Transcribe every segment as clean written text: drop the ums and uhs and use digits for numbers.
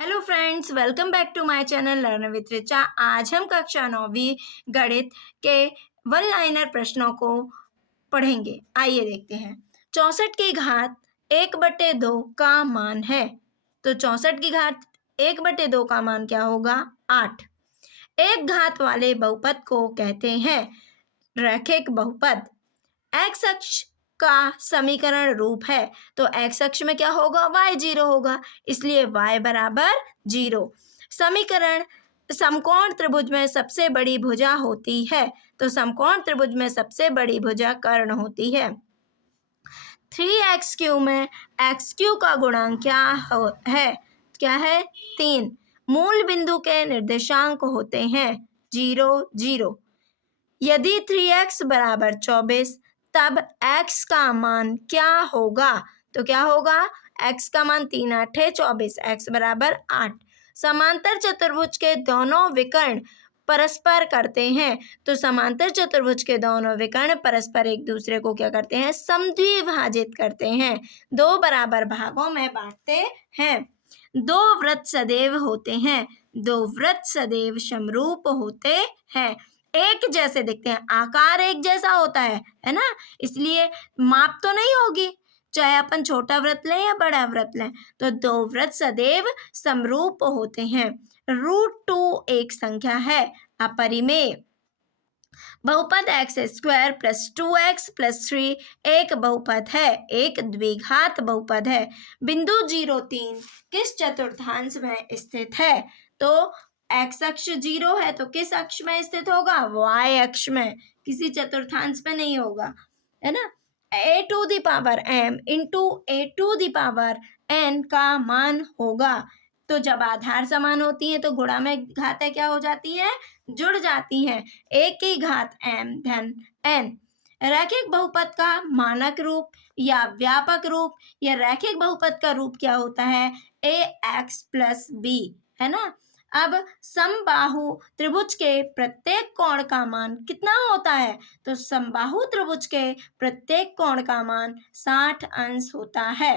Hello friends, welcome back to my channel learn with Richa. आज हम कक्षा 9वीं गणित के वन लाइनर प्रश्नों को पढ़ेंगे। आइए देखते हैं। 64 की घात 1/2 का मान है, तो 64 की घात 1/2 का मान क्या होगा? 8। एक घात वाले बहुपद को कहते हैं रैखिक बहुपद। एक्स अक्ष का समीकरण रूप है, तो एक्स अक्ष में क्या होगा? y 0 होगा, इसलिए y बराबर 0। समीकरण समकोण त्रिभुज में सबसे बड़ी भुजा होती है, तो समकोण त्रिभुज में सबसे बड़ी भुजा कर्ण होती है। 3x³ में x³ का गुणांक है? क्या है? 3। मूल बिंदु के निर्देशांक होते हैं 0 0। यदि 3x बराबर 24, तब x का मान क्या होगा? तो क्या होगा? x का मान 3 8 24, x बराबर 8। समांतर चतुर्भुज के दोनों विकर्ण परस्पर करते हैं, तो समांतर चतुर्भुज के दोनों विकर्ण परस्पर एक दूसरे को क्या करते हैं? समद्विभाजित करते हैं, दो बराबर भागों में बांटते हैं। दो वृत्त सदैव होते हैं, दो वृत्त सदैव समरूप होते हैं, एक जैसे दिखते हैं, आकार एक जैसा होता है ना, इसलिए माप तो नहीं होगी, चाहे अपन छोटा वृत्त लें या बड़ा वृत्त लें, तो दो वृत्त सदैव समरूप होते हैं। √2 एक संख्या है, अपरिमेय। बहुपद x² + 2x + 3 एक बहुपद है, एक द्विघात बहुपद है। बिंदु 0 3 किस चतुर्थांश में स्थित है? तो x अक्ष 0 है, तो किस अक्ष में स्थित होगा? y अक्ष में, किसी चतुर्थांश में नहीं होगा, है ना। a⁴m × a⁴n का मान होगा, तो जब आधार समान होती है तो गुणा में घातें क्या हो जाती हैं? जुड़ जाती हैं। a की घात m धन n। रैखिक बहुपद का मानक रूप या व्यापक रूप या रैखिक बहुपद का रूप क्या होता है? ax + b, है ना। अब समबाहु त्रिभुज के प्रत्येक कोण का मान कितना होता है? तो समबाहु त्रिभुज के प्रत्येक कोण का मान 60 अंश होता है।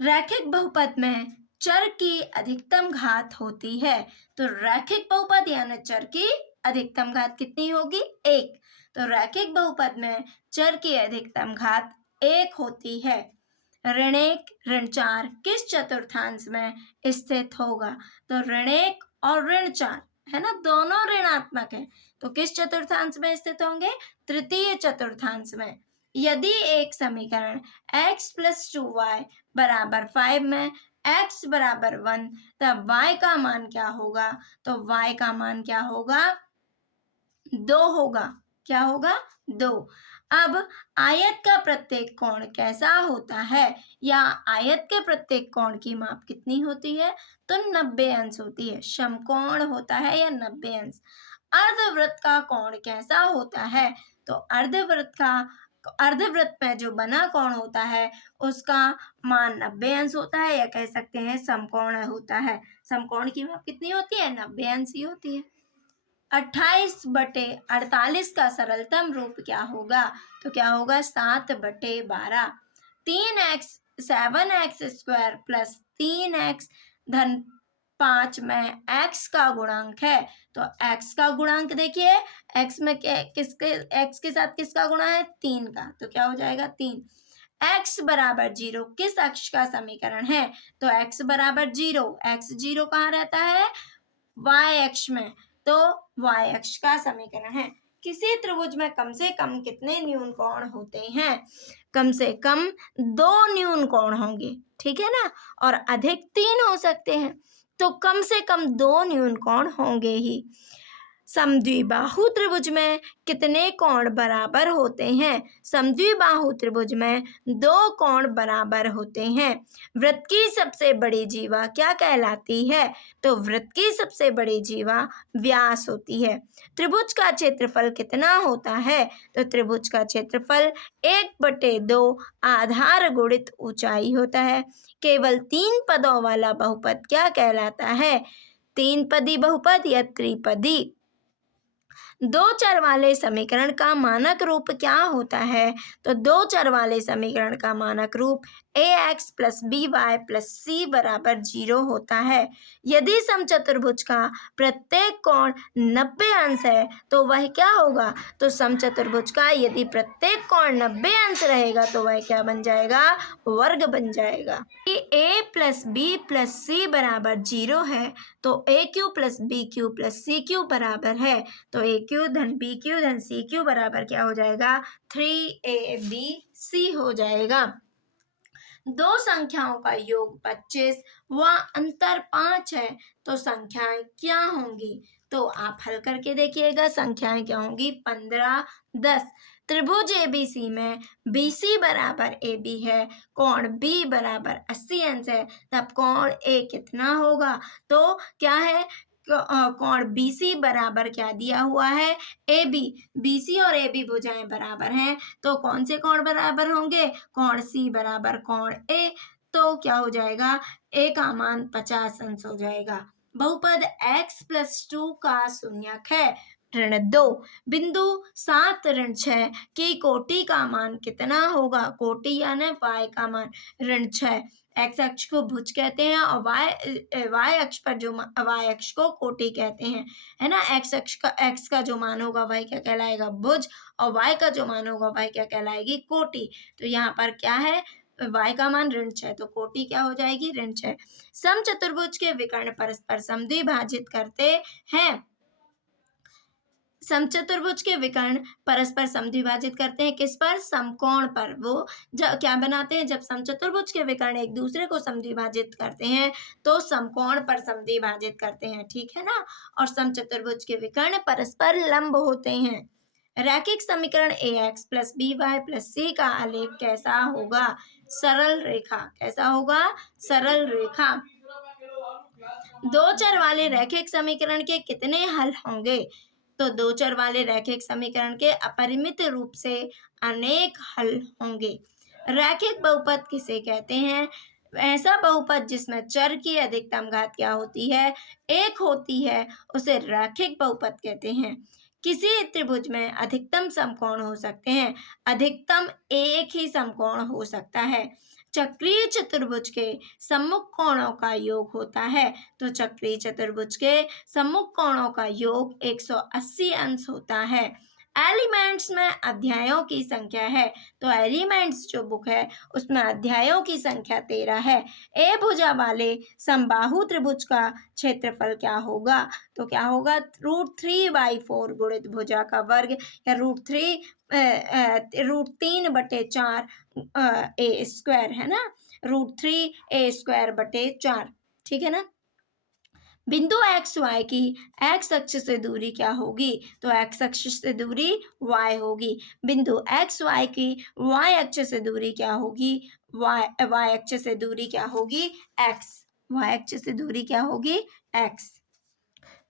रैखिक बहुपद में चर की अधिकतम घात होती है, तो रैखिक बहुपद यानी चर की अधिकतम घात कितनी होगी? 1। तो रैखिक बहुपद में चर की अधिकतम घात 1 होती है। ऋण1 ऋण4 किस चतुर्थांश में स्थित होगा? तो ऋण1 और ऋण4, है ना, दोनों ऋणात्मक है, तो किस चतुर्थांश में स्थित होंगे? तृतीय चतुर्थांश में। यदि एक समीकरण x + 2y = 5 में x = 1, तब y का मान क्या होगा? तो y का मान क्या होगा? 2 होगा। क्या होगा? 2। अब आयत का प्रत्येक कोण कैसा होता है, या आयत के प्रत्येक कोण की माप कितनी होती है? तो 90 अंश होती है। समकोण होता है या 90 अंश। अर्धवृत्त का कोण कैसा होता है? तो अर्धवृत्त में जो बना कोण होता है उसका मान 90 अंश होता है, या कह सकते हैं समकोण होता है। समकोण की माप कितनी होती है? 90 अंश ही होती है। 28/48 का सरलतम रूप क्या होगा? तो क्या होगा? 7/12। 3x 7x² + 3x धन 5 में x का गुणांक है, तो x का गुणांक देखिए, x में x के साथ किसका गुणा है? 3 का, तो क्या हो जाएगा? 3। x = 0 किस अक्ष का समीकरण है? तो x = 0, x 0 कहाँ रहता है? y अक्ष में, तो y अक्ष का समीकरण है। किसी त्रिभुज में कम से कम कितने न्यून कोण होते हैं? कम से कम 2 न्यून कोण होंगे, ठीक है ना, और अधिक 3 हो सकते हैं, तो कम से कम 2 न्यून कोण होंगे ही। समद्विबाहु त्रिभुज में कितने कोण बराबर होते हैं? समद्विबाहु त्रिभुज में 2 कोण बराबर होते हैं। वृत्त की सबसे बड़ी जीवा क्या कहलाती है? तो वृत्त की सबसे बड़ी जीवा व्यास होती है। त्रिभुज का क्षेत्रफल कितना होता है? तो त्रिभुज का क्षेत्रफल 1/2 आधार गुणित ऊंचाई होता है। केवल 3 पदों वाला बहुपद क्या कहलाता है? 3 पदी बहुपद या त्रिपदी। 2 चर वाले समीकरण का मानक रूप क्या होता है? तो 2 चर वाले समीकरण का मानक रूप ax plus by plus c बराबर 0 होता है। यदि समचतुर्भुज का प्रत्येक कोण 90 अंश है तो वह क्या होगा? तो समचतुर्भुज का यदि प्रत्येक कोण 90 अंश रहेगा तो वह क्या बन जाएगा? वर्ग बन जाएगा। a plus b plus c बराबर 0 है तो a q plus b q plus c q बराबर है, तो ए क्यू धन बी क्यू धन सी क्यू बराबर क्या हो जाएगा? 3ab हो जाएगा। दो संख्याओं का योग 25 व अंतर 5 है तो संख्याएं क्या होंगी? तो आप हल करके देखिएगा। संख्याएं क्या होंगी? 15, 10। त्रिभुज एबीसी में बीसी बराबर AB है, कोण B बराबर 80 अंश है, तब कोण A कितना होगा? तो क्या है? कोण BC बराबर क्या दिया हुआ है? AB। BC और AB भुजाएं बराबर हैं तो कौन से कोण बराबर होंगे? कोण C बराबर कोण A। तो क्या हो जाएगा? A का मान 50 अंश हो जाएगा। बहुपद x प्लस 2 का शून्यक है। ऋण 2 बिंदु 7 ऋण 6 की कोटि का मान कितना होगा? कोटि यानी y का मान ऋण 6। x अक्ष को भुज कहते हैं और y अक्ष पर जो y अक्ष को कोटि कहते हैं, है ना। x का जो मान होगा वह क्या कहलाएगा? भुज, और y का जो मान होगा वह क्या कहलाएगी? कोटि। तो यहाँ पर क्या है? y का मान ऋण 6 तो कोटि क्या हो जाएगी? ऋण 6। समचतुर्भुज के विकर्ण परस्पर समद्विभाजित करते हैं। समचतुर्भुज के विकर्ण परस्पर समद्विभाजित करते हैं किस पर? समकोण पर। वो क्या बनाते हैं? जब समचतुर्भुज के विकर्ण एक दूसरे को समद्विभाजित करते हैं तो समकोण पर समद्विभाजित करते हैं, ठीक है ना। और समचतुर्भुज के विकर्ण परस्पर लंब होते हैं। रैखिक समीकरण ax plus by plus c का आलेख कैसा होगा? सरल रेखा। कैसा होगा? सरल रेखा। दो चर वाले रैखिक समीकरण के कितने हल होंगे? तो दो चर वाले रैखिक समीकरण के अपरिमित रूप से अनेक हल होंगे। रैखिक बहुपद किसे कहते हैं? ऐसा बहुपद जिसमें चर की अधिकतम घात क्या होती है? 1 होती है, उसे रैखिक बहुपद कहते हैं। किसी त्रिभुज में अधिकतम समकोण हो सकते हैं। अधिकतम एक ही समकोण हो सकता है। चक्रीय चतुर्भुज के सम्मुख कोणों का योग होता है, तो चक्रीय चतुर्भुज के सम्मुख कोणों का योग 180 अंश होता है। एलिमेंट्स में अध्यायों की संख्या है, तो एलिमेंट्स जो बुक है उसमें अध्यायों की संख्या 13 है। ए भुजा वाले समबाहु त्रिभुज का क्षेत्रफल क्या होगा? तो क्या होगा? √3/4 गुणित भुजा का वर्ग या √3/4 ए स्क्वायर, है ना। √3a² 4, ठीक है ना। बिंदु एक्स वाई की एक्स अक्ष से दूरी क्या होगी? तो एक्स अक्ष से दूरी y होगी। बिंदु एक्स वाई की y अक्ष से दूरी क्या होगी? y अक्ष से दूरी क्या होगी? x। y अक्ष से दूरी क्या होगी? x।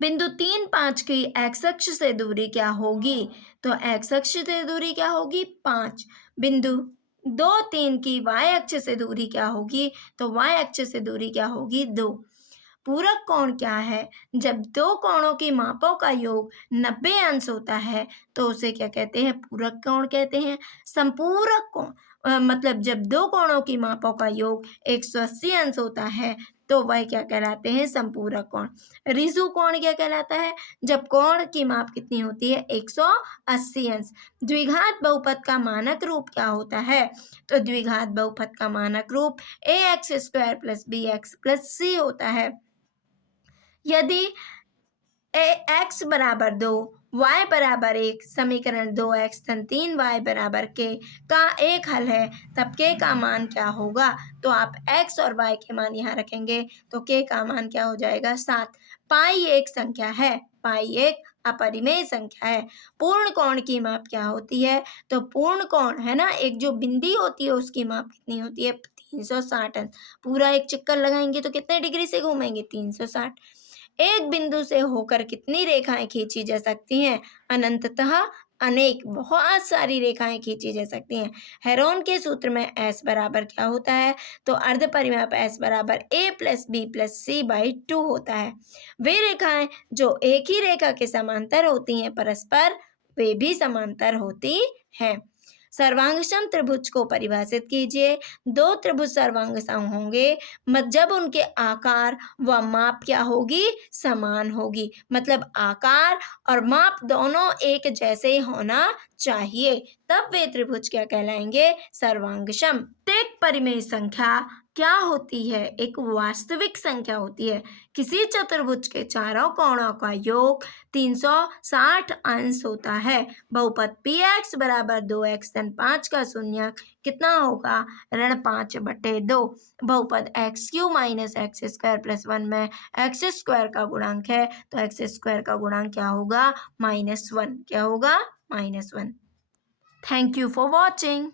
बिंदु 3, 5 की x अक्ष से दूरी क्या होगी? तो x अक्ष से दूरी क्या होगी? 5। बिंदु 2, 3 की y अक्ष से दूरी क्या होगी? तो y अक्ष से दूरी क्या होगी? 2। पूरक कोण क्या है? जब दो कोणों की मापों का योग 90 अंश होता है तो उसे क्या कहते हैं? पूरक कोण कहते हैं। संपूरक कोण मतलब जब दो कोणों की मापों का योग 180 अंश होता है तो वह क्या कहलाते हैं? संपूरक कोण। रिजु कोण क्या कहलाता है? जब कोण की माप कितनी होती है? 180 अंश। द्विघात बहुपद का मानक रूप क्या होता है? तो द्विघात बहुपद का मानक रूप ax² plus bx plus c होता है। यदि x बराबर 2 y बराबर 1 समीकरण 2x धन 3y बराबर k का एक हल है तब k का मान क्या होगा? तो आप x और y के मान यहाँ रखेंगे तो k का मान क्या हो जाएगा? 7। पाई एक संख्या है। पाई एक अपरिमेय संख्या है। पूर्ण कोण की माप क्या होती है? तो पूर्ण कोण, है ना, एक जो बिंदी होती है उसकी माप कितनी होती है? 360 अंश। पूरा एक चक्कर लगाएंगे तो कितने डिग्री से घूमेंगे? 360। एक बिंदु से होकर कितनी रेखाएं खींची जा सकती हैं? अनंततः अनेक, बहुत सारी रेखाएं खींची जा सकती हैं। हेरोन के सूत्र में s बराबर क्या होता है? तो अर्ध परिमाप s बराबर a plus b plus c/2 होता है। वे रेखाएं जो एक ही रेखा के समांतर होती हैं परस्पर वे भी समांतर होती हैं। सर्वांगसम त्रिभुज को परिभाषित कीजिए। दो त्रिभुज सर्वांगसम होंगे जब उनके आकार व माप क्या होगी, समान होगी। मतलब आकार और माप दोनों एक जैसे होना चाहिए, तब वे त्रिभुज क्या कहलाएंगे, सर्वांगसम। प्रत्येक परिमेय संख्या क्या होती है, एक वास्तविक संख्या होती है। किसी चतुर्भुज के चारों कोणों का योग 360 अंश होता है। बहुपद px बराबर 2x धन 5 का शून्यक कितना होगा, ऋण 5/2। बहुपद x³ minus x square plus 1 में एक्स स्क्वायर का गुणांक है, तो एक्स स्क्वायर का गुणांक क्या होगा, -1। क्या होगा, -1। Thank you for watching.